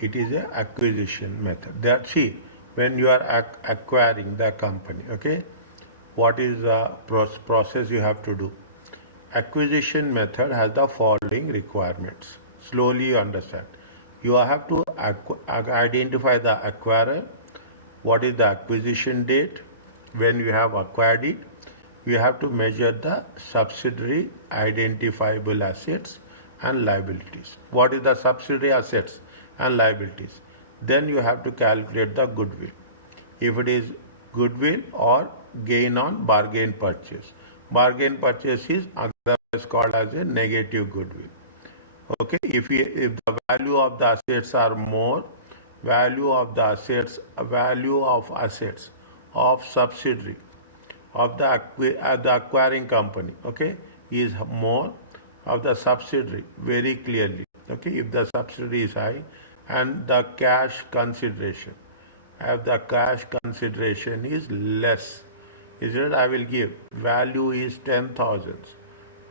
It is a acquisition method. That see, when you are acquiring the company, okay, what is the process you have to do? Acquisition method has the following requirements. Slowly you understand. You have to identify the acquirer, what is the acquisition date, when you have acquired it. You have to measure the subsidiary identifiable assets and liabilities. What is the subsidiary assets and liabilities? Then you have to calculate the goodwill. If it is goodwill or gain on bargain purchase. Bargain purchase is otherwise called as a negative goodwill. Okay, if the value of the assets are more, value of assets of subsidiary of the acquiring company, okay, is more of the subsidiary very clearly. Okay, if the subsidiary is high and the cash consideration, if the cash consideration is less, is it? I will give value is 10,000.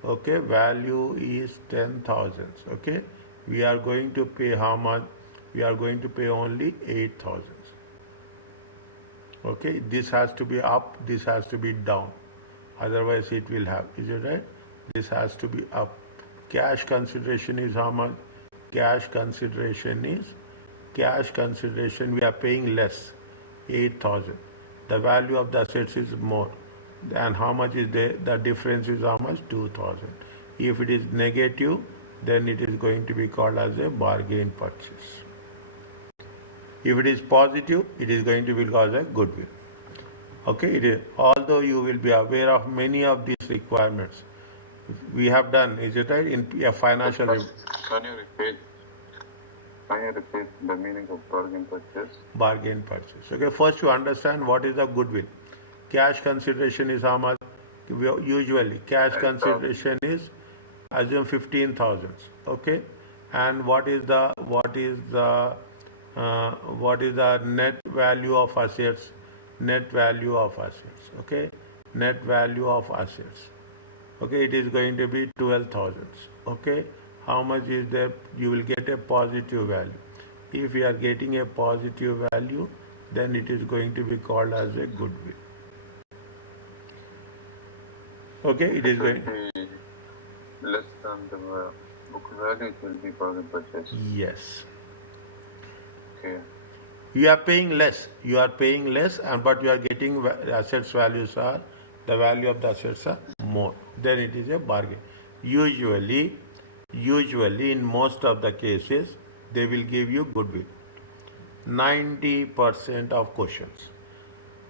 Okay, value is 10,000. Okay, we are going to pay how much? We are going to pay only 8,000. Okay, this has to be up, this has to be down, otherwise it will have, is it right? This has to be up. Cash consideration is how much? Cash consideration we are paying less, 8,000. The value of the assets is more. And how much is there? The difference is how much? 2,000. If it is negative, then it is going to be called as a bargain purchase. If it is positive, it is going to be called as a goodwill. Okay, it is, although you will be aware of many of these requirements, we have done, is it right, in a financial... Can you repeat the meaning of bargain purchase? Bargain purchase. Okay, first you understand what is the goodwill. Cash consideration is how much? Usually, cash consideration is, assume 15,000. Okay, and what is the net value of assets? Net value of assets. Okay, net value of assets. Okay, it is going to be 12,000. Okay, how much is there? You will get a positive value. If you are getting a positive value, then it is going to be called as a goodwill. Okay, it is going less than the book value, it will be bargain purchase. Yes. Okay. You are paying less, and but you are getting assets values are, the value of the assets are more. Then it is a bargain. Usually in most of the cases, they will give you goodwill. 90% of questions.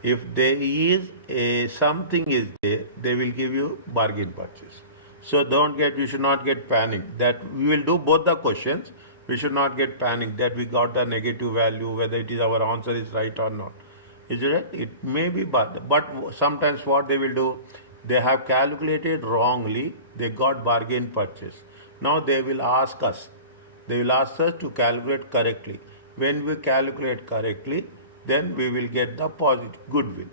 If there is something is there, they will give you bargain purchase. So you should not get panicked that we will do both the questions. We should not get panicked that we got the negative value, whether it is our answer is right or not. Is it right? It may be, but sometimes what they will do, they have calculated wrongly, they got bargain purchase. Now they will ask us to calculate correctly. When we calculate correctly, then we will get the positive goodwill.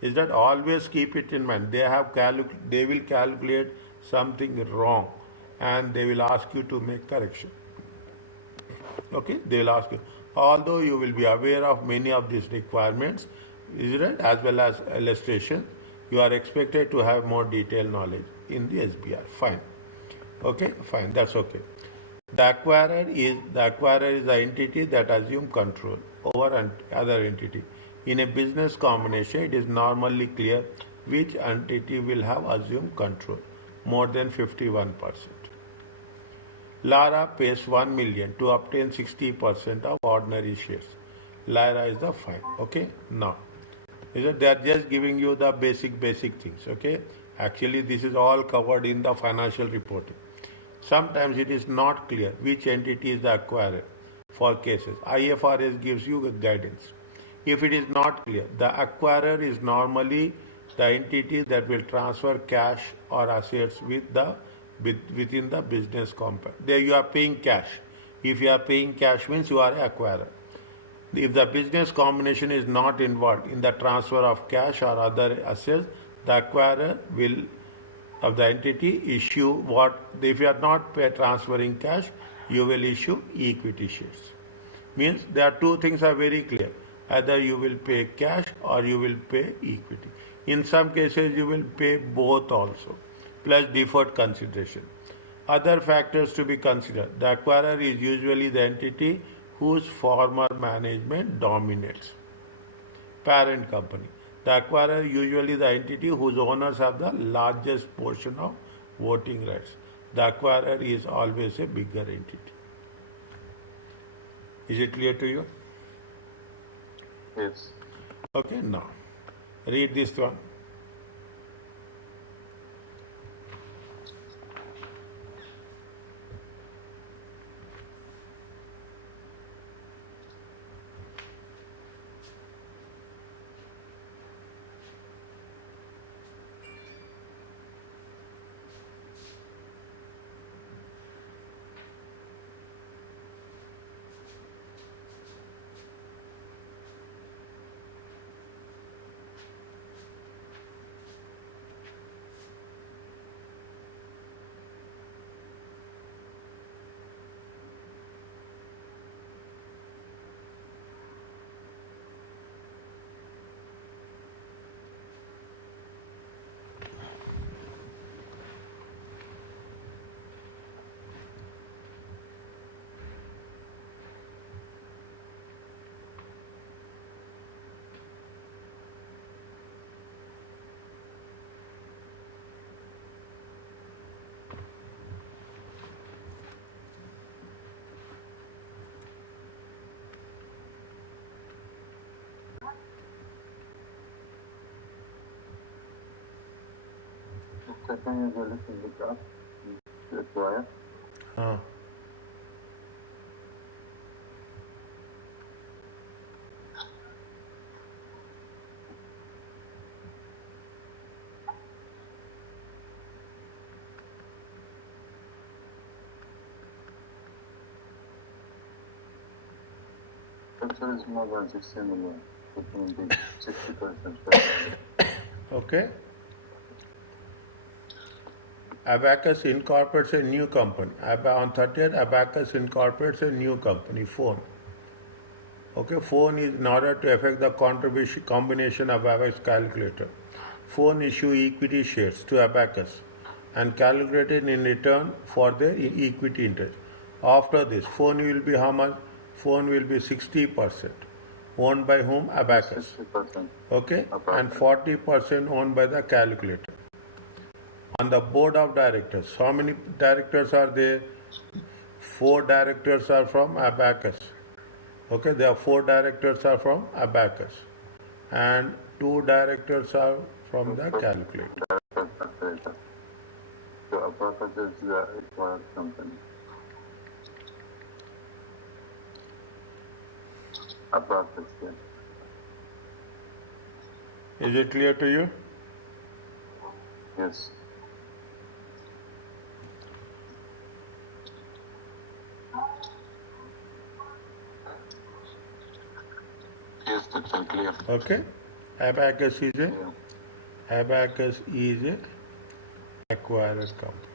Is that? Always keep it in mind. They will calculate something wrong and they will ask you to make correction. Okay, they will ask you. Although you will be aware of many of these requirements, is it? As well as illustration, you are expected to have more detailed knowledge in the SBR. Fine. Okay, fine. That's okay. The acquirer is the entity that assumes control over other entity. In a business combination, it is normally clear which entity will have assumed control, more than 51%. Lara pays 1 million to obtain 60% of ordinary shares. Lara is the fine. Okay, now they are just giving you the basic things. Okay, actually this is all covered in the financial reporting. Sometimes it is not clear which entity is the acquirer for cases. IFRS gives you guidance. If it is not clear, the acquirer is normally the entity that will transfer cash or assets within the business compound. There you are paying cash. If you are paying cash means you are an acquirer. If the business combination is not involved in the transfer of cash or other assets, the acquirer will of the entity issue what, if you are not transferring cash, you will issue equity shares. Means there are two things are very clear. Either you will pay cash or you will pay equity. In some cases, you will pay both also, plus deferred consideration. Other factors to be considered. The acquirer is usually the entity whose former management dominates. Parent company. The acquirer usually the entity whose owners have the largest portion of voting rights. The acquirer is always a bigger entity. Is it clear to you? Yes. Okay, now read this one. The second is a little bit up. Require. Huh. Structure is more or less similar between the 60%. Okay. Abacus incorporates a new company. On 30th, Abacus incorporates a new company, Phone. Okay, Phone is in order to effect the contribution combination of Abacus calculator. Phone issue equity shares to Abacus and calculated in return for the equity interest. After this, Phone will be how much? Phone will be 60%. Owned by whom? Abacus. 60%. Okay, and 40% owned by the calculator. On the board of directors, how many directors are there? 4 directors are from Abacus. Okay, there are 4 directors are from Abacus, and 2 directors are from the calculator. So Abacus is the acquired company. Abacus, yeah. Is it clear to you? Yes. Yes, that's clear. Okay, Abacus is a Yeah. Abacus is a acquired company.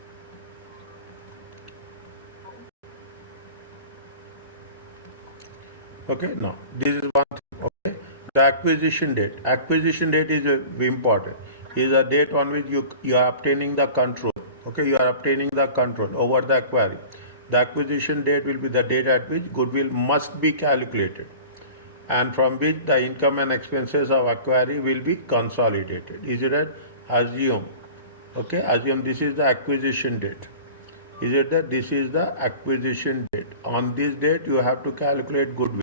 Okay, now this is one thing. Okay, the acquisition date. Acquisition date is important. Is a date on which you are obtaining the control. Okay, you are obtaining the control over the acquiring. The acquisition date will be the date at which goodwill must be calculated, and from which the income and expenses of acquiring will be consolidated. Is it right? Assume. Okay, assume this is the acquisition date. Is it that this is the acquisition date? On this date, you have to calculate goodwill.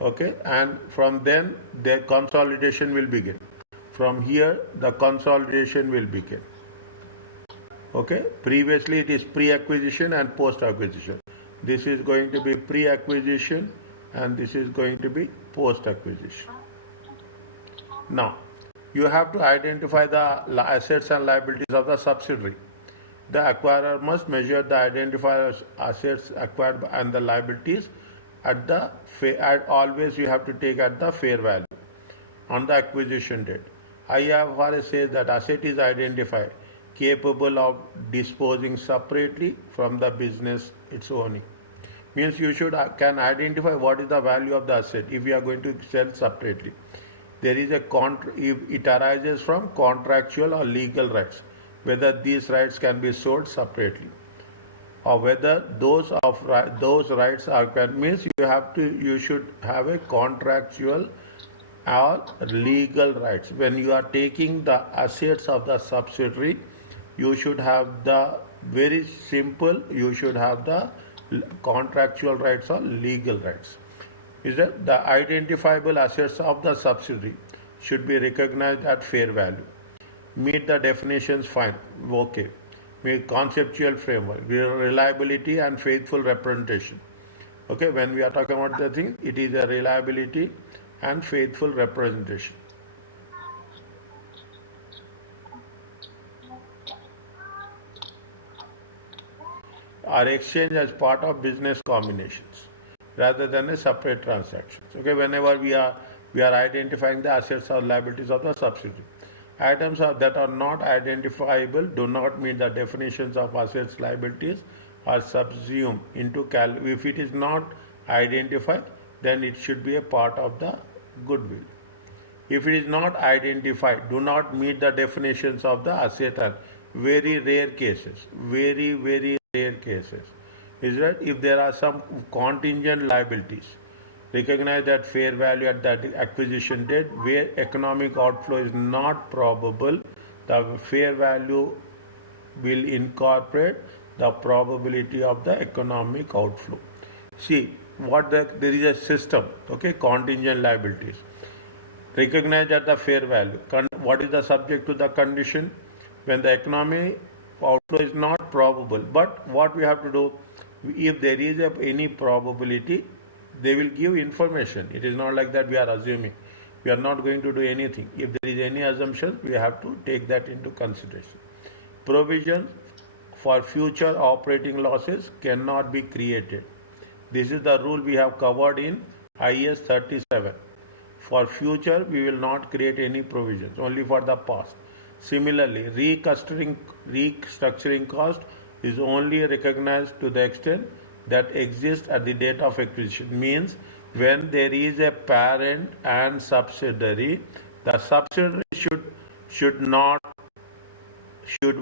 Okay, and from then the consolidation will begin. From here, the consolidation will begin. Okay, previously it is pre-acquisition and post-acquisition. This is going to be pre-acquisition and this is going to be post-acquisition. Now, you have to identify the assets and liabilities of the subsidiary. The acquirer must measure the identified assets acquired and the liabilities at the always you have to take at the fair value on the acquisition date. IFRS says that asset is identified capable of disposing separately from the business it's owning. Means you should can identify what is the value of the asset if you are going to sell separately. There is a if it arises from contractual or legal rights, whether these rights can be sold separately, or whether those rights are means you should have a contractual or legal rights. When you are taking the assets of the subsidiary, you should have the very simple, you should have the contractual rights or legal rights. Is that the identifiable assets of the subsidiary should be recognized at fair value. Meet the definitions, fine, okay. Meet conceptual framework, reliability and faithful representation. Okay, when we are talking about the thing, it is a reliability and faithful representation. Are exchanged as part of business combinations rather than a separate transactions. Okay, whenever we are identifying the assets or liabilities of the subsidiary. Items that are not identifiable do not meet the definitions of assets, liabilities, or subsumed into if it is not identified, then it should be a part of the goodwill. If it is not identified, do not meet the definitions of the asset, and very rare cases, very rare cases, is that if there are some contingent liabilities, recognize that fair value at that acquisition date where economic outflow is not probable, the fair value will incorporate the probability of the economic outflow. See, there is a system, okay, contingent liabilities. Recognize at the fair value. What is the subject to the condition? When the economic outflow is not probable. But what we have to do, if there is any probability, they will give information. It is not like that we are assuming. We are not going to do anything. If there is any assumption, we have to take that into consideration. Provision for future operating losses cannot be created. This is the rule we have covered in IS 37. For future, we will not create any provisions, only for the past. Similarly, restructuring cost is only recognized to the extent that exists at the date of acquisition. Means when there is a parent and subsidiary, the subsidiary should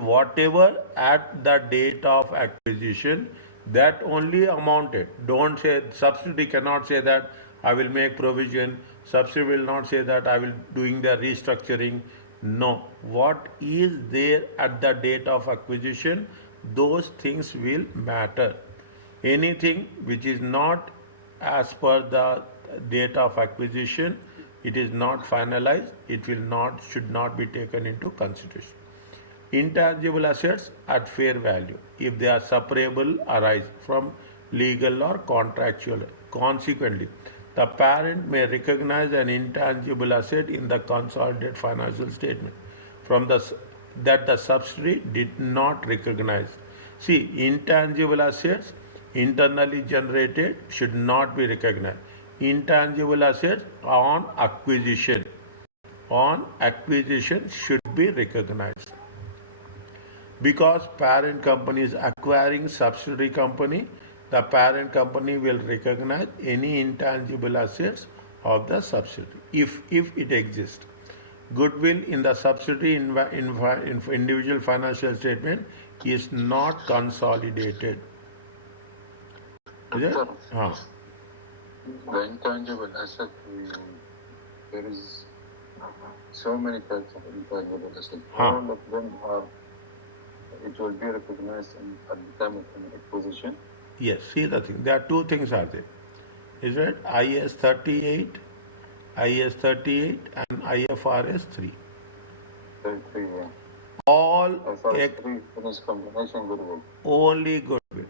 whatever at the date of acquisition, that only amounted. Don't say, subsidiary cannot say that I will make provision, subsidiary will not say that I will doing the restructuring. No, what is there at the date of acquisition, those things will matter. Anything which is not as per the date of acquisition, it is not finalized, should not be taken into consideration. Intangible assets at fair value, if they are separable, arise from legal or contractual. Consequently, the parent may recognize an intangible asset in the consolidated financial statement that the subsidiary did not recognize. See, intangible assets internally generated should not be recognized. Intangible assets on acquisition should be recognized. Because parent company is acquiring subsidiary company, the parent company will recognize any intangible assets of the subsidiary if it exists. Goodwill in the subsidiary individual financial statement is not consolidated. Is it? The intangible asset, there is so many types of intangible assets. All of them it will be recognized at the time of an acquisition. Yes, see the thing. There are two things are there. Is it IS 38 and IFRS 3. 33, yeah. All IFRS 3 is combination goodwill. Only goodwill.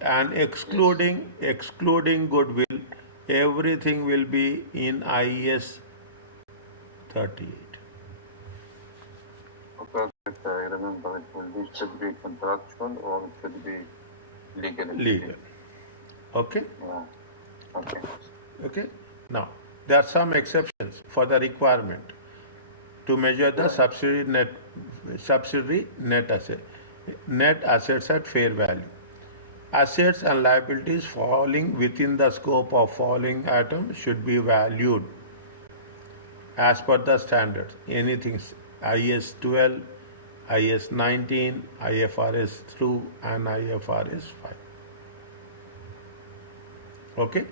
And excluding goodwill, everything will be in IS 38. Okay, I remember it should be contractual or it should be legal. Okay? Yeah. Okay? Now, there are some exceptions for the requirement to measure the subsidiary net assets at fair value. Assets and liabilities falling within the scope of following items should be valued as per the standards. Anything IS 12, IS 19, IFRS 2 and IFRS 5. Okay,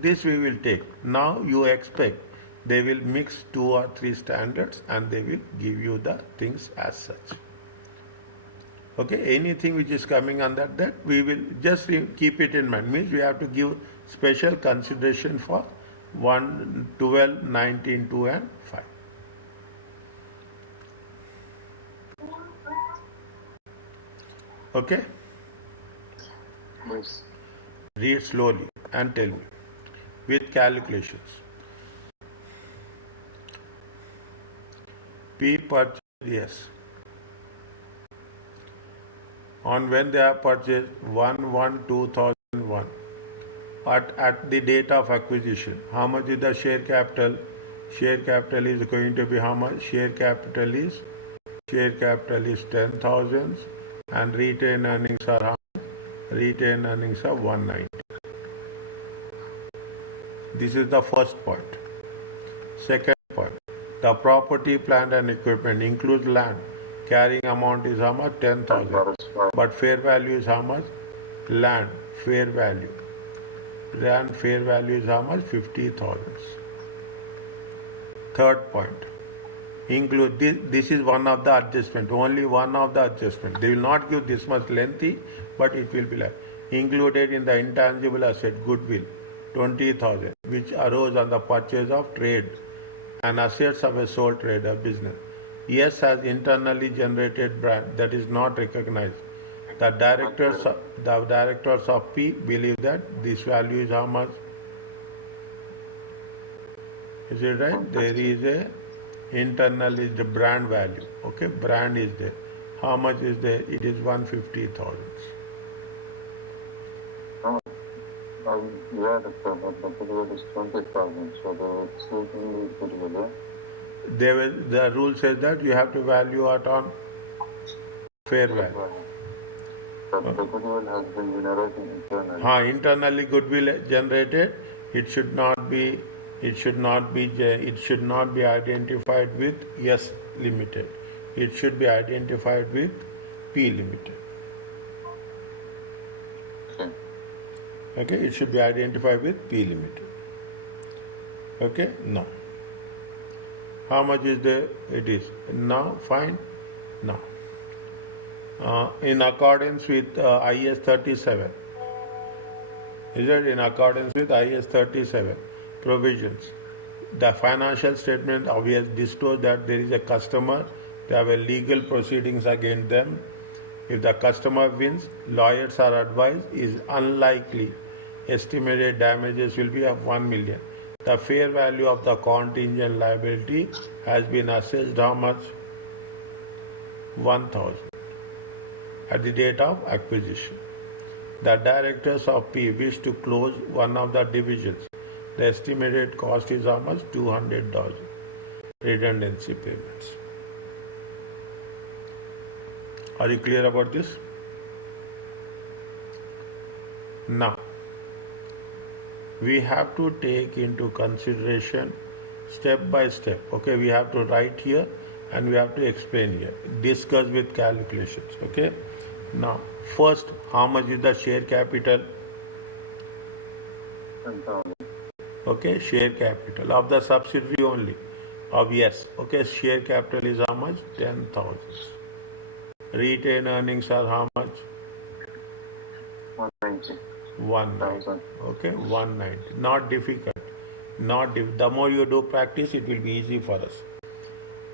this we will take. Now you expect they will mix 2 or 3 standards and they will give you the things as such. Okay, anything which is coming under that, we will just keep it in mind. Means we have to give special consideration for 1, 12, 19, 2 and 5. Okay? Yes. Read slowly and tell me with calculations. P purchase, yes. On when they have purchased 1/1/2001. But at the date of acquisition, how much is the share capital? Share capital is going to be how much? Share capital is 10,000 and retained earnings are how much? Retained earnings are 190. This is the first point. Second point, the property, plant and equipment includes land. Carrying amount is how much? 10,000. But fair value is how much? Land, fair value. Land fair value is how much? 50,000. Third point, include this is one of the adjustment, only one of the adjustment. They will not give this much lengthy, but it will be like included in the intangible asset goodwill 20,000, which arose on the purchase of trade and assets of a sole trader business. Yes, has internally generated brand that is not recognized. The directors of P believe that this value is how much? Is it right? There is a internal is the brand value. Okay, brand is there. How much is there? It is 150,000. Yeah, the goodwill is 20,000. So the excluding goodwill, yeah? The rule says that you have to value it on fair value. But the goodwill has been generated internally. Internally goodwill generated. It should not be identified with S limited. It should be identified with P limited. Okay, it should be identified with P limited. Okay, now how much is there? It is now fine. Now in accordance with IS 37, is it in accordance with IS 37 provisions, the financial statement obviously disclose that there is a customer, they have a legal proceedings against them. If the customer wins, lawyers are advised is unlikely. Estimated damages will be of 1 million. The fair value of the contingent liability has been assessed how much? 1,000 at the date of acquisition. The directors of P wish to close one of the divisions. The estimated cost is how much? $200. Redundancy payments. Are you clear about this? Now, we have to take into consideration step by step. Okay, we have to write here and we have to explain here. Discuss with calculations. Okay. Now, first, how much is the share capital? 10,000. Okay, share capital of the subsidiary only. Of yes. Okay, share capital is how much? 10,000. Retained earnings are how much? 190. 190. Okay, 190. Not difficult. The more you do practice, it will be easy for us.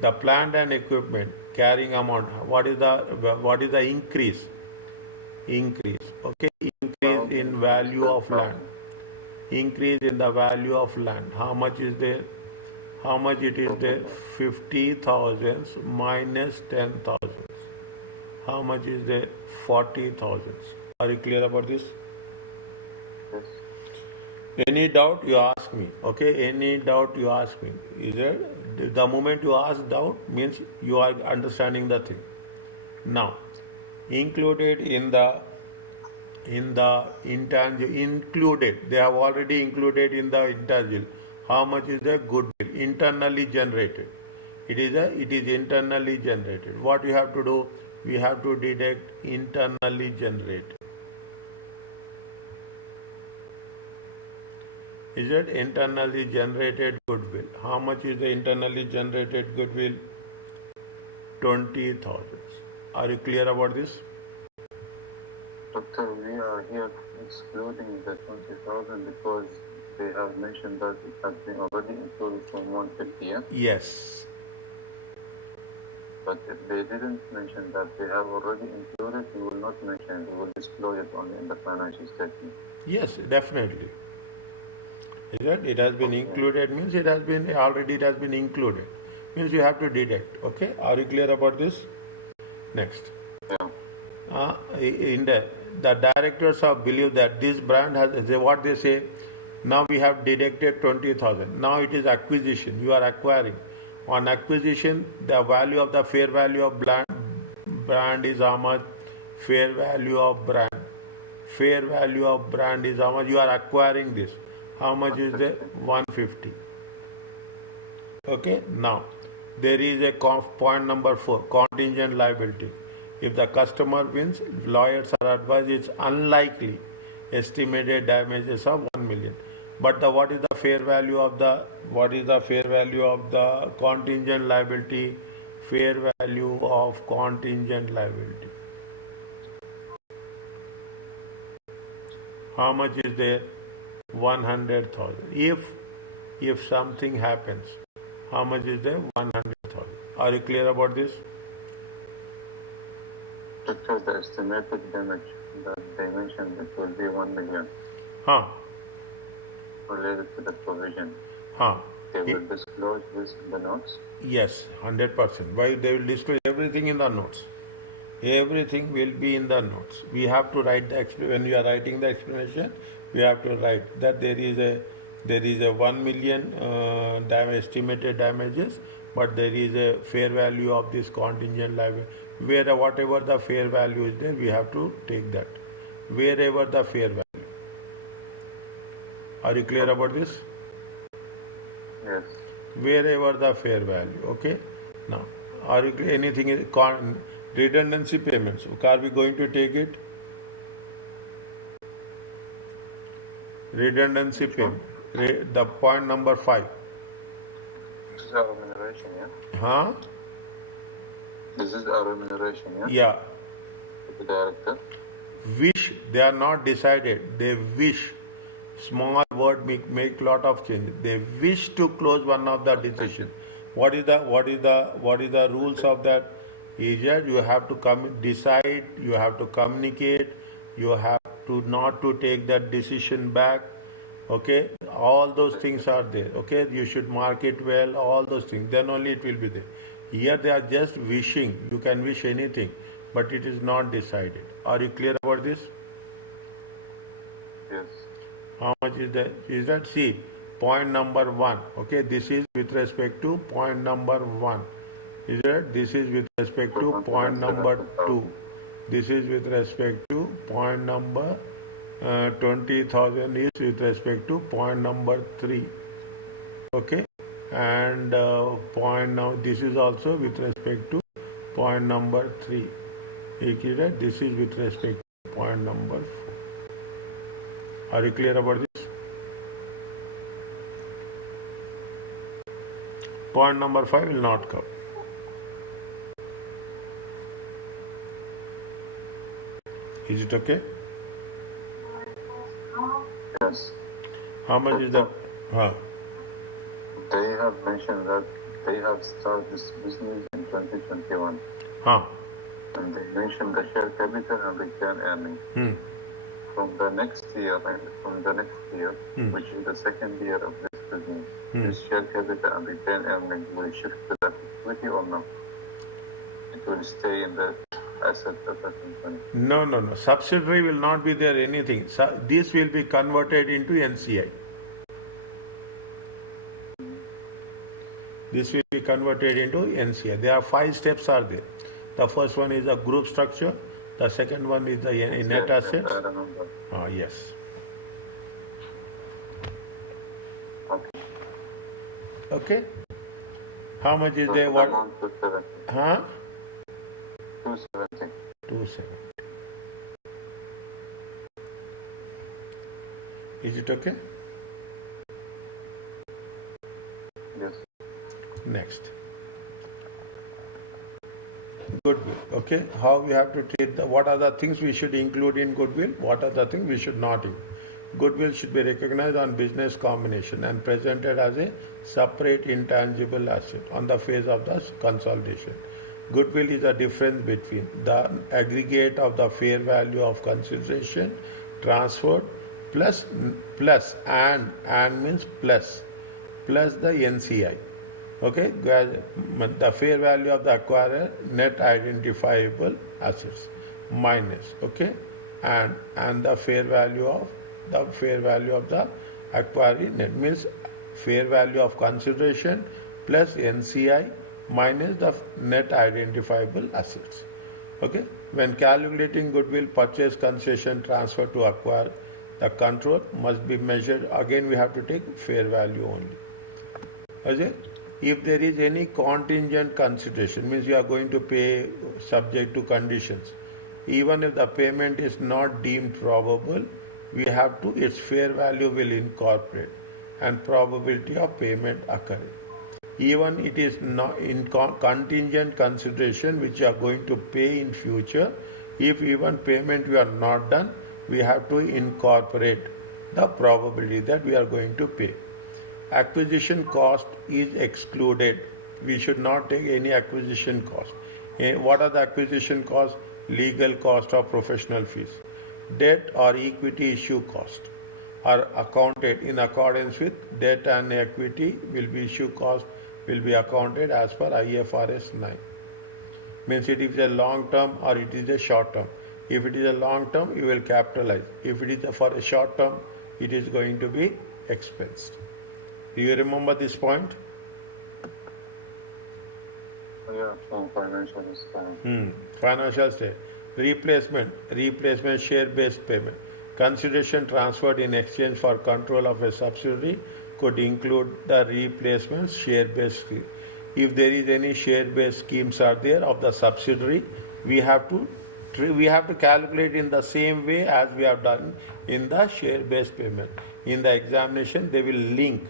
The plant and equipment carrying amount. What is the increase? Increase. Okay, increase in value of land. Increase in the value of land. How much is there? How much it is there? 50,000 minus 10,000. How much is there? 40,000. Are you clear about this? Yes. Any doubt you ask me. Okay, any doubt you ask me. Is there? The moment you ask doubt means you are understanding the thing. Now, included in the in the intangible included. They have already included in the intangible. How much is the goodwill internally generated? It is internally generated. What you have to do? We have to deduct internally generated. Is it internally generated goodwill? How much is the internally generated goodwill? 20,000. Are you clear about this? Doctor, we are here excluding the 20,000 because they have mentioned that it has been already included from 150, yeah? Yes. But if they didn't mention that they have already included, we will not mention it. We will disclose it only in the financial statement. Yes, definitely. Is that it has been included means it has been already it has been included. Means you have to deduct. Okay? Are you clear about this? Next. Yeah. In the directors have believed that this brand has what they say. Now we have deducted 20,000. Now it is acquisition. You are acquiring. On acquisition, the value of the fair value of brand is how much? Fair value of brand. Fair value of brand is how much? You are acquiring this. How much is the 150? Okay. Now there is a point number 4, contingent liability. If the customer wins, lawyers are advised it's unlikely estimated damages of 1 million. But what is the fair value of the contingent liability? Fair value of contingent liability. How much is there? 100,000. If something happens, how much is there? 100,000. Are you clear about this? Doctor, the estimated damage that they mentioned it will be 1 million. Related to the provision. They will disclose this in the notes? Yes, 100%. Why they will disclose everything in the notes? Everything will be in the notes. We have to write when you are writing the explanation, we have to write that there is a 1 million estimated damages, but there is a fair value of this contingent liability. Whatever the fair value is there, we have to take that. Wherever the fair value. Are you clear about this? Yes. Wherever the fair value. Okay. Now, are you clear? Anything redundancy payments? Are we going to take it? Redundancy payment. The point number 5. This is our remuneration, yeah? This is our remuneration, yeah? Yeah. The director? Wish, they are not decided. They wish. Small word make lot of changes. They wish to close one of the decision. What is the rules of that? Is that you have to decide, you have to communicate, you have to not to take that decision back. Okay, all those things are there. Okay, you should mark it well, all those things, then only it will be there. Here they are just wishing. You can wish anything, but it is not decided. Are you clear about this? Yes. How much is that? Is that? See, point number 1. Okay, this is with respect to point number 1. Is that? This is with respect to point number 2. This is with respect to point number 20,000 is with respect to point number 3. Okay, and point now this is also with respect to point number 3. This is with respect to point number 4. Are you clear about this? Point number 5 will not come. Is it okay? Yes. How much is the? They have mentioned that they have started this business in 2021. And they mentioned the share capital and return earnings. From the next year, which is the second year of this business, this share capital and return earnings will shift to the equity or no? It will stay in the asset of the company. No. Subsidiary will not be there anything. This will be converted into NCI. This will be converted into NCI. There are 5 steps are there. The first one is a group structure. The second one is the net Yes, assets. I remember. Yes. Okay. Okay. How much is there? Total What? amount 270. Huh? 270. 27. Is it okay? Yes. Next. Goodwill. Okay. How we have to treat the, what are the things we should include in goodwill? What are the things we should not include? Goodwill should be recognized on business combination and presented as a separate intangible asset on the face of the consolidation. Goodwill is the difference between the aggregate of the fair value of consideration transferred plus and means plus the NCI. Okay, the fair value of the acquirer net identifiable assets minus, okay, and the fair value of the acquiring net means fair value of consideration plus NCI minus the net identifiable assets. Okay, when calculating goodwill, purchase, concession, transfer to acquire, the control must be measured. Again, we have to take fair value only. Okay? If there is any contingent consideration, means you are going to pay subject to conditions, even if the payment is not deemed probable, we have to, its fair value will incorporate and probability of payment occurring. Even it is not in contingent consideration which you are going to pay in future, if even payment we are not done, we have to incorporate the probability that we are going to pay. Acquisition cost is excluded. We should not take any acquisition cost. What are the acquisition costs? Legal cost or professional fees. Debt or equity issue cost are accounted in accordance with debt and equity will be issue cost will be accounted as per IFRS 9. Means it is a long term or it is a short term. If it is a long term, you will capitalize. If it is for a short term, it is going to be expensed. Do you remember this point? Yeah, from financial stand. Financial state. Replacement share-based payment. Consideration transferred in exchange for control of a subsidiary could include the replacement share-based scheme. If there is any share-based schemes are there of the subsidiary, we have to calculate in the same way as we have done in the share-based payment. In the examination, they will link.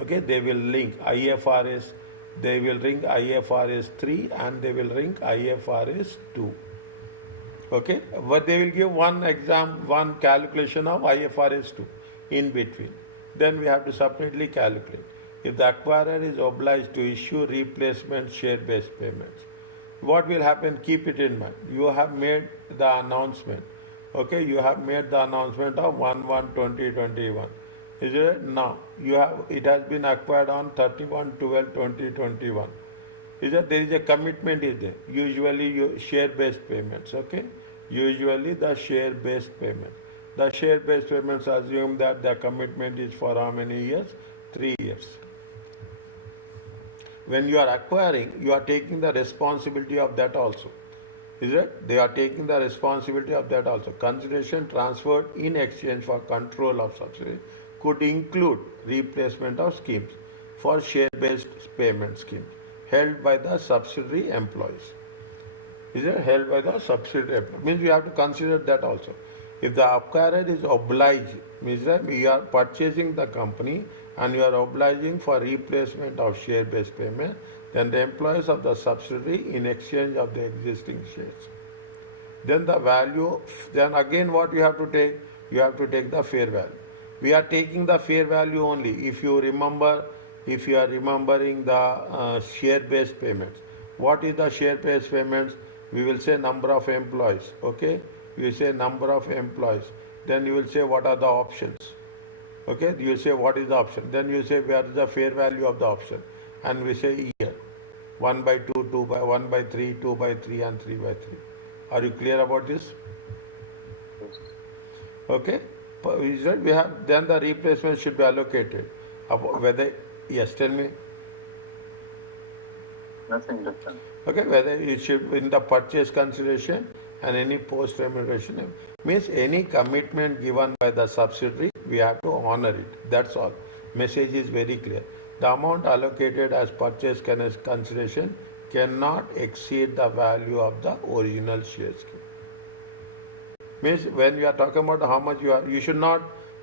Okay, they will link IFRS, they will link IFRS 3 and they will link IFRS 2. Okay, but they will give one calculation of IFRS 2 in between. Then we have to separately calculate. If the acquirer is obliged to issue replacement share-based payments, what will happen? Keep it in mind. You have made the announcement. Okay, you have made the announcement of 1/1/2021. Is it? Now it has been acquired on 31/12/2021. Is that there is a commitment is there? Usually share-based payments. Okay, usually the share-based payment. The share-based payments assume that the commitment is for how many years? 3 years. When you are acquiring, you are taking the responsibility of that also. Is it? They are taking the responsibility of that also. Consideration transferred in exchange for control of subsidiary could include replacement of schemes for share-based payment schemes held by the subsidiary employees. Is it held by the subsidiary employees? Means we have to consider that also. If the acquirer is obliged, means that we are purchasing the company and you are obliging for replacement of share-based payment, then the employees of the subsidiary in exchange of the existing shares. Then the value, then again what you have to take? You have to take the fair value. We are taking the fair value only. If you are remembering the share-based payments. What is the share-based payments? We will say number of employees. Okay, we will say number of employees. Then you will say what are the options. Okay, you will say what is the option. Then you say where is the fair value of the option, and we say year. 1/2, 1/3, 2/3, and 3/3. Are you clear about this? Yes. Okay. We have then the replacement should be allocated. Whether yes, tell me. Nothing different. Okay, whether it should in the purchase consideration, and any post remuneration means any commitment given by the subsidiary, we have to honor it. That's all. Message is very clear. The amount allocated as purchase consideration cannot exceed the value of the original share scheme. Means when we are talking about how much you should not,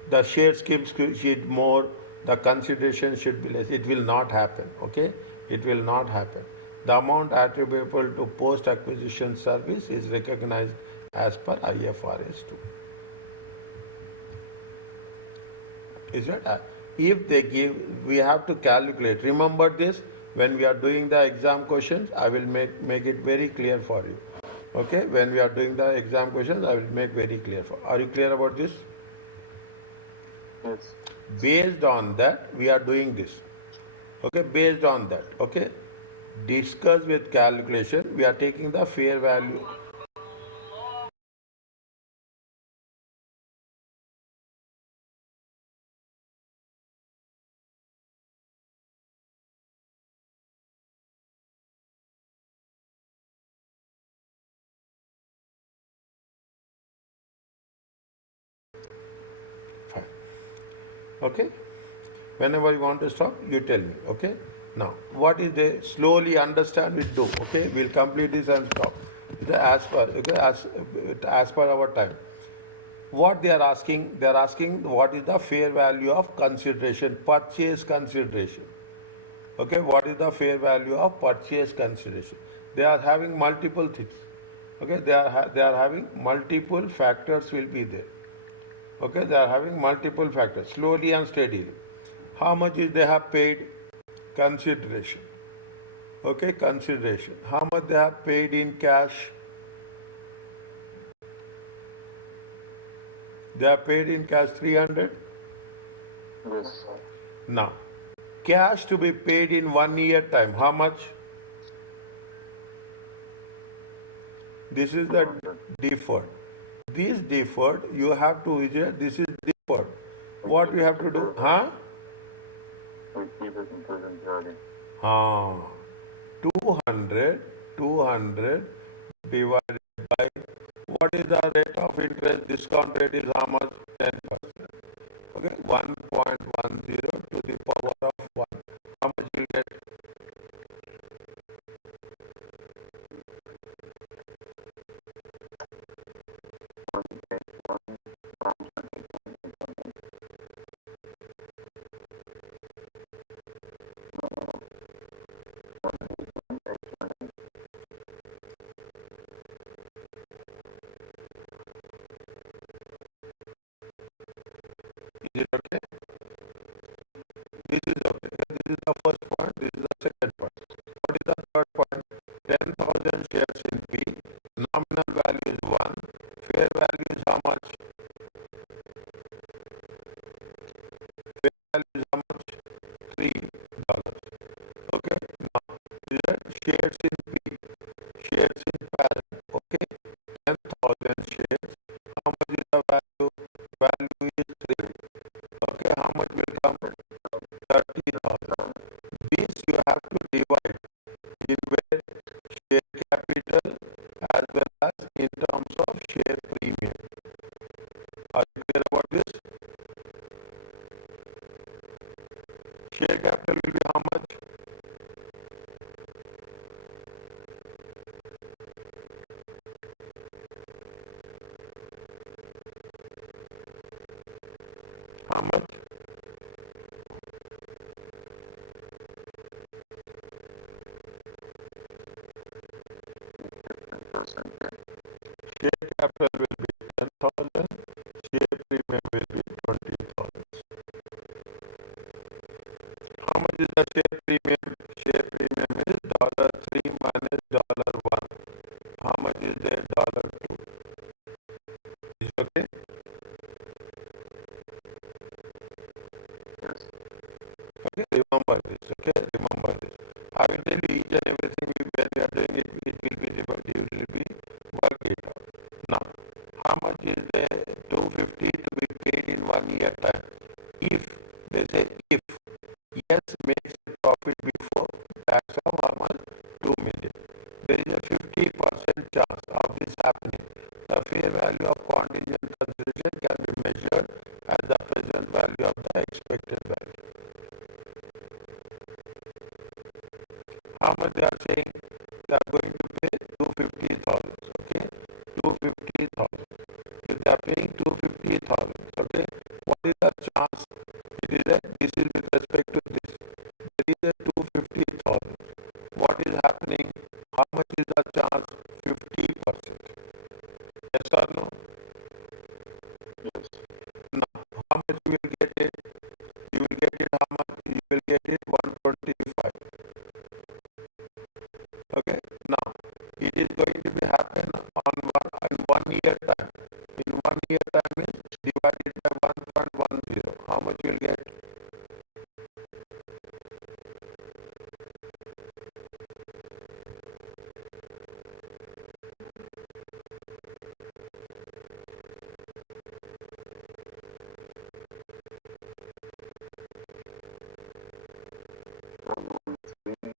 the share scheme should more, the consideration should be less. It will not happen. Okay, it will not happen. The amount attributable to post acquisition service is recognized as per IFRS 2. Is it? If they give, we have to calculate. Remember this when we are doing the exam questions. I will make it very clear for you. Okay, when we are doing the exam questions, I will make very clear. Are you clear about this? Yes. Based on that, we are doing this. Okay, based on that. Okay, discuss with calculation. We are taking the fair value. Fine. Okay. Whenever you want to stop, you tell me. Okay. Now, what is the slowly understand? We do. Okay. We'll complete this and stop. As per okay, as per our time. What they are asking what is the fair value of consideration, purchase consideration. Okay, what is the fair value of purchase consideration? They are having multiple things. Okay, they are having multiple factors will be there. Okay, they are having multiple factors slowly and steadily. How much is they have paid? Consideration. Okay, consideration. How much they have paid in cash? They are paid in cash 300. Yes. Now, cash to be paid in 1 year time. How much? This is the deferred. This deferred, you have to, this is deferred. What you have to do? Huh? We keep it in present value. 200 divided by, what is the rate of interest? Discount rate is how much? 10%. Okay, 1.10 to the power of 1. How much you get? Is it okay? This is okay. This is the first point. This is the second point. What is the third point? 10,000 shares in P. Nominal value is 1. Fair value is how much? Fair value is how much? $3. Okay. Now, these are shares in P. Shares in parent. Okay. 10,000 shares. How much is the value? Value is 3. Okay. How much will come? 30,000. This you have to divide in where share capital as well as in terms of share premium. Are you clear about this? Share capital will be how much? How much? Share capital will be 10,000. Share premium will be 20,000. How much is the share premium? Share premium is $3 minus $1. How much is there? $2. Is it okay? Yes. Okay, remember this. Okay, remember this. I will tell you each and everything when we are doing it, it will be divided, you will be work it out. Now, how much is there? 250 to be paid in 1 year time. If they say if yes makes a profit before tax of how much? 2 million. There is a 50% chance of this happening. the expected value. How much they are saying? They are going to pay 250,000. Okay, 250,000. If they are paying 250,000, okay, what is the chance? It is a, this is with respect to this. There is a 250,000. What is happening? How much is the chance? 50%. Yes or no? Yes. Now, how much you will get it? You will get it how much? You will get it 125. Okay. Now, it is going to be happen on in 1 year time. In 1 year time means divided by 1.10. How much you will get? One, one, three,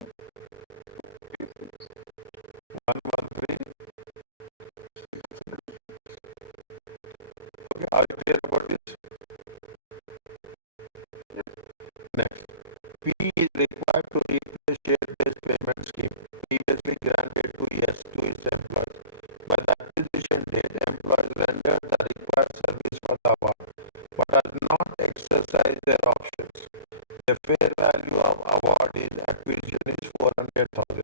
three, six. 113. Okay. Are you clear about this? Yes. Next. P is required to replace share-based payment scheme previously granted to yes to its employees. By the acquisition date, employees rendered the required service for the award, but has not exercised their options. The fair value of award is acquisition is 400,000.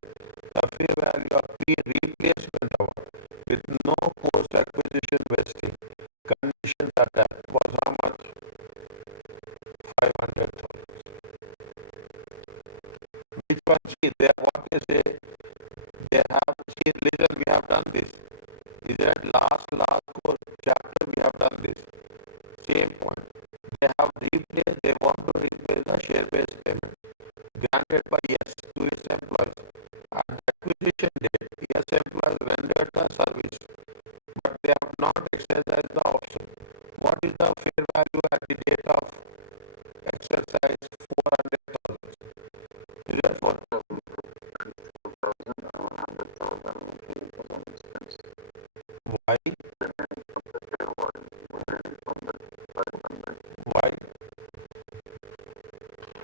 The fair value of P replacement award with no post-acquisition vesting conditions attached was how much? 500,000. Which one? See, they what they say, they have, see, listen, we have done this. Is that last course chapter we have done this. Same point. They have replaced, they want to replace the share-based payment granted by yes to its employees. At the acquisition date, yes employees rendered the service, but they have not exercised the option. What is the fair value at the date of exercise? 400,000. Is that for 4,000 or 100,000 because of expense. why? Remaining from the fair value, remaining from the 500. Why?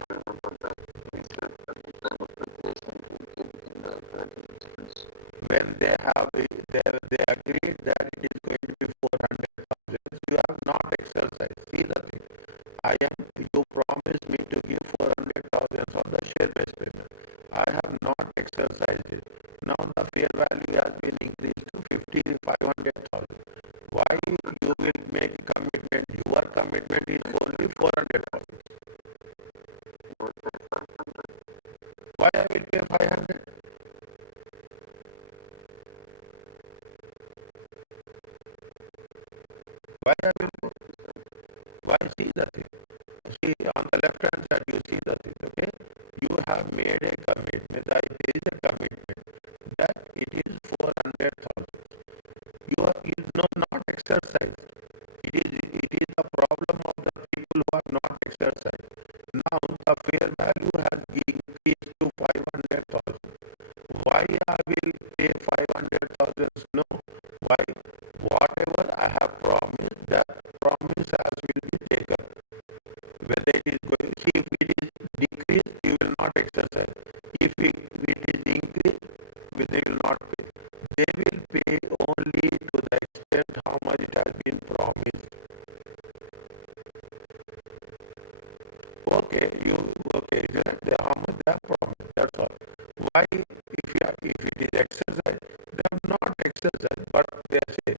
Remember that we said at the time of replacement we keep it in the operating expense. When they have they agreed that it is going to be 400,000, you have not exercised. See the thing. You promised me to give 400,000 on the share-based payment. I have not exercised it. Now the fair value has been increased to 500,000. Why you will make a commitment? Your commitment is only 400,000. You will pay 500. Why I will pay 500? Why I will pay? Why? See the thing. See on the left hand side you see the thing. Okay, you have made a commitment. There is a commitment that it is 400,000. You no not exercised. It is the problem of the people who have not exercised. Now the fair value has increased to 500,000. Why I will pay 500,000? No. Why? Whatever I have promised, that promise as will be taken. Whether it is going, see if it is decreased, you will not exercise. If it is increased, they will not pay. They will pay only to the extent how much it has been promised. Okay, how much they have promised. That's all. Why, if it is exercised, they have not exercised, but they say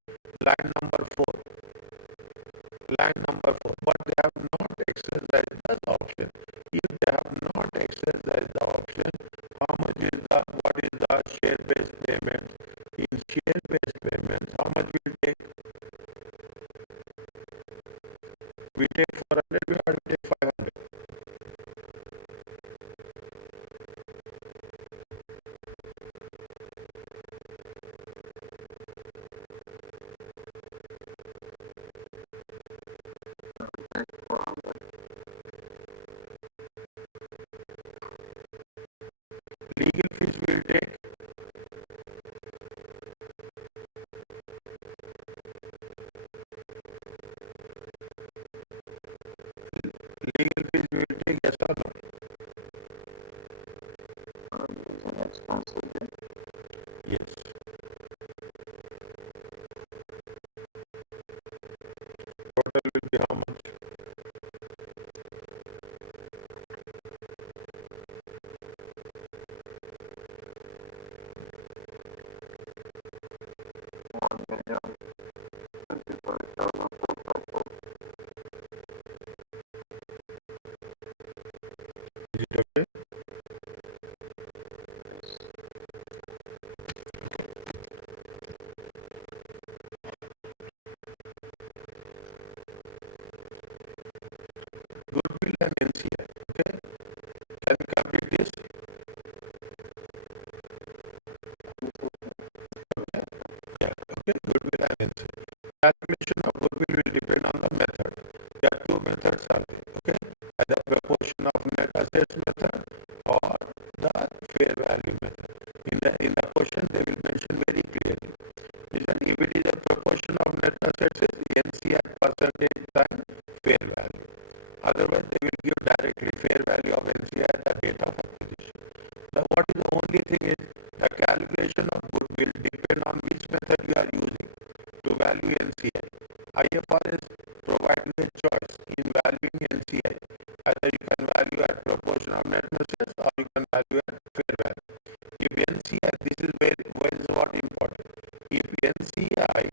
line number 4, but they have not exercised the option. If they have not exercised the option, how much is what is the share-based payment? In share-based payments, how much we take? We take 400, we have to take 500. legal fees we will take, yes or no? It's an expensive thing. Yes. Total will be how much? Is it okay? Goodwill and NCI. Okay? Can we complete this? Yeah. Okay. Goodwill and NCI. Calculation of goodwill will depend on the method. There are two methods are there. Okay? Either proportion of net assets method or the fair value method. In the question they will mention very clearly. If it is a proportion of net assets is NCI percentage times fair value. Otherwise they will give directly fair value of NCI at the date of acquisition. Now what is the only thing is the calculation of goodwill depend on which method you are using to value NCI. IFRS provide you a choice in valuing NCI. Either you can value at proportion of net assets or you can value at fair value. If NCI, this is what important. If NCI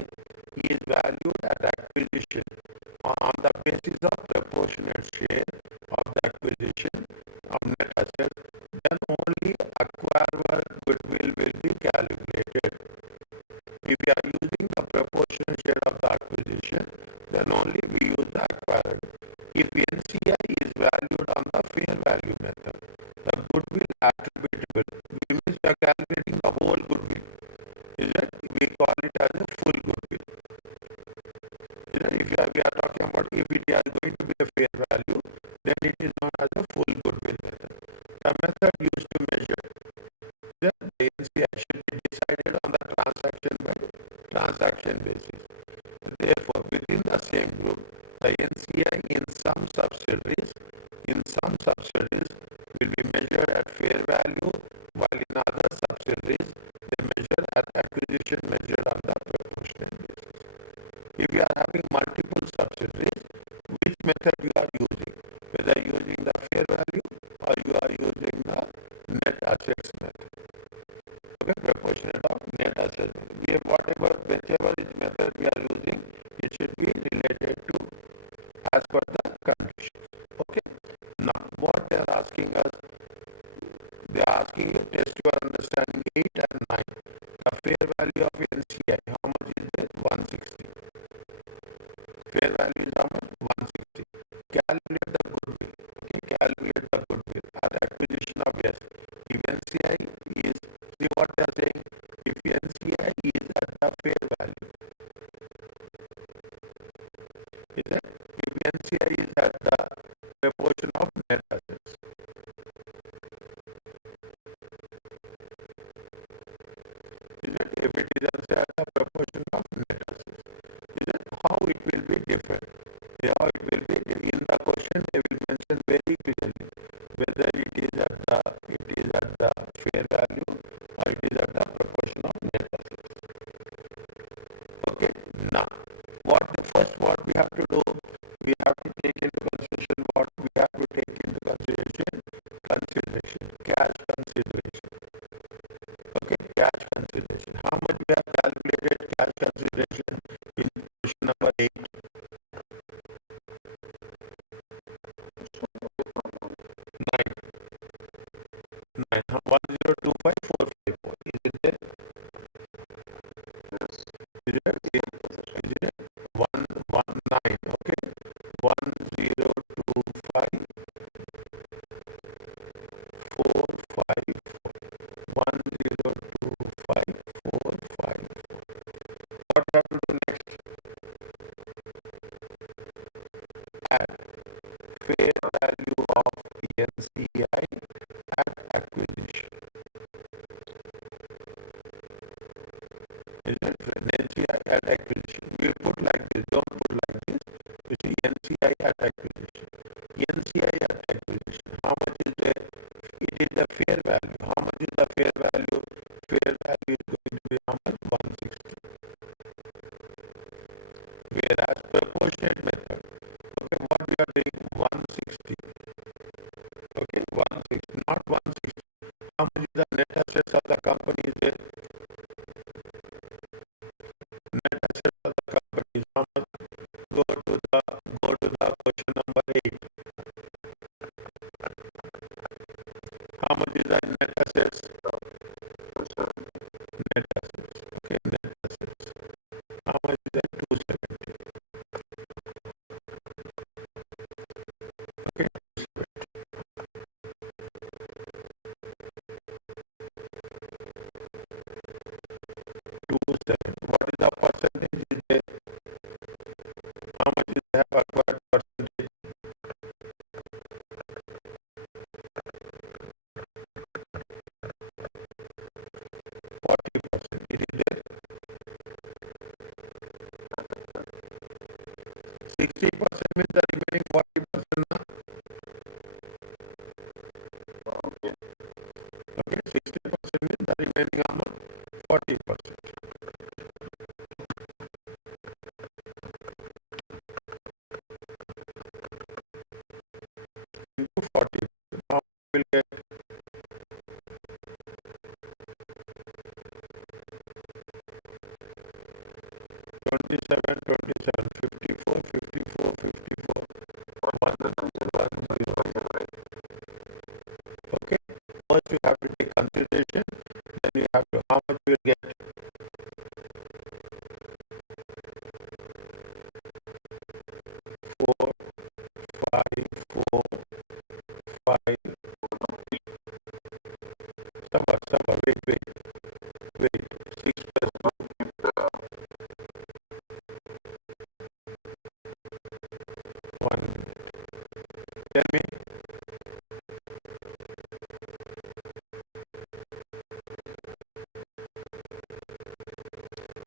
is valued at acquisition on the basis of proportionate share of the acquisition of net assets, then only acquirer goodwill will be calculated. If we are using the proportionate share of the acquisition, then only we use the acquirer. If NCI is valued on the fair value method, the goodwill attributable, we means we are calculating the whole goodwill. Is that we call it as a full goodwill. Is that if we are talking about if it is going to be a fair value, then it is known as a full goodwill method. The method used to measure that the NCI should be decided on the transaction by transaction basis. Therefore, within the same group, the NCI in some subsidiaries will be measured at fair value, while in other subsidiaries they measure at acquisition measured on the proportionate basis. If you are having multiple subsidiaries, which method you are using? Whether using the fair value or you are using the net assets method. Okay, proportionate of net assets. Whichever is method we are using, it should be related to as per the conditions. Okay. Now, what they are asking us, they are asking you test your understanding 8 and 9. The fair value of NCI, how much is there? 160. Fair value is how much? 160. Calculate the goodwill. Okay, calculate the goodwill at acquisition of yes. If NCI is, see what they are saying? If NCI is at the fair value, is that if NCI is at the proportion of net assets, is that if it is at the proportion of net assets, is that how it will be different? How it will be in the question they will mention very clearly whether it is at the fair value or it is at the proportion of net assets. Okay, now what we have to do, we have to take into consideration cash consideration. Okay, cash consideration. How much we have calculated cash consideration in question number 8? 1025454. Is it there? Is it 119? Okay, 1025454. 1025454. What we have to do next? Add fair value of NCI at acquisition. 160. Okay, 160, not 160. How much is the net assets of the company is there? Net assets of the company is how much? Go to the question number 8. How much is the net assets? Net assets. Okay, net assets. How much is that? 270. Okay, 270. What is the percentage is there? How much is the acquired percentage? 40%. It is there. 60% means the remaining 40% now. Okay, 60% means the remaining amount 40%. Into 40. Now we will get 27, 27, 54, 54, 54, 101. Okay, first you have to take consideration, then you have to how much you will get. 4, 5, 4, 5. Summer, wait. 6 plus 1. Tell me.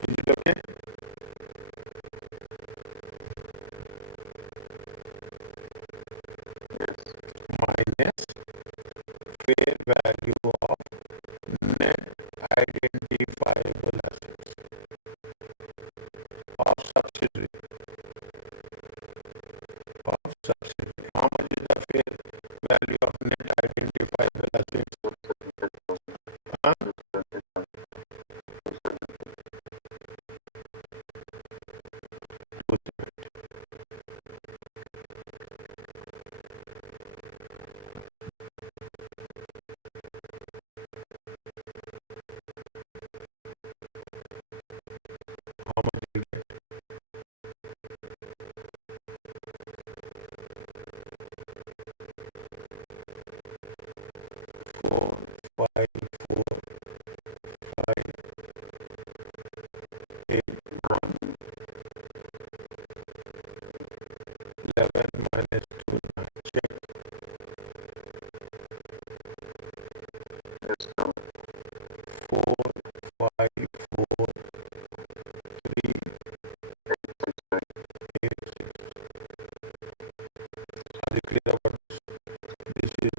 Is it okay? Minus fair value of net identifiable assets of subsidiary. How much is the fair value of net identifiable assets? Huh? How much you get? 4, 5, 4, 5, 8, 1, 11 minus 2, 9. Check. 4, 5, 4, 3, 8, 6. Are you clear about this? This is